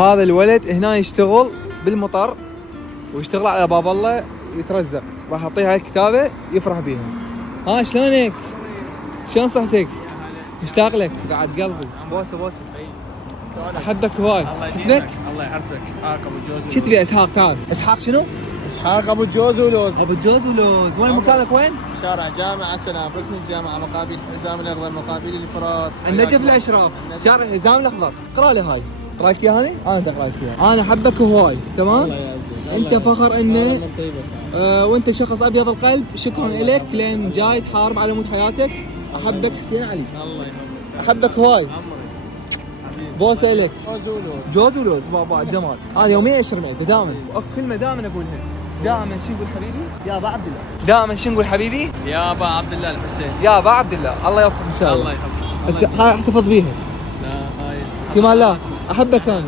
هذا الولد هنا يشتغل بالمطر ويشتغل على باب الله يترزق. راح اعطيه هاي الكتابه يفرح بيها. ها شلونك؟ شلون صحتك؟ مشتاق لك بعد قلبي. بوسه بوسه. احبك هواي. شو اسمك؟ الله يحرسك. اسحاق ابو الجوز. شو تبي اسحاق؟ تعال. اسحاق شنو؟ اسحاق ابو الجوز ولوز. ابو الجوز ولوز. وين مكانك وين؟ شارع جامعة سلام، ركن الجامعة، مقابل الحزام الاخضر، مقابل الفرات. النجف الاشراف، شارع الحزام الاخضر. اقرا لي هاي. اقرا لك اياها؟ انا اقرا لك اياها. انا احبك هواي، تمام؟ الله يعزك. انت فخر انه طيبك. وانت شخص ابيض القلب. شكرا لك لين جاي تحارب على مود حياتك. احبك حسين علي. الله يحفظك. احبك هواي. عمرك حبيبي. بوسه لك. جوز ولوز. جوز ولوز بابا جمال. انا يوميا اشرب معدة دائما. كلمه دائما اقولها. دائما شو نقول حبيبي؟ يا ابا عبد الله. دائما شو نقول حبيبي؟ يا ابا عبد الله الحسين. يا ابا عبد الله. الله يوفقك ان شاء الله. الله يحفظك. هاي احتفظ بيها. لا هاي كمان لا احبك انا.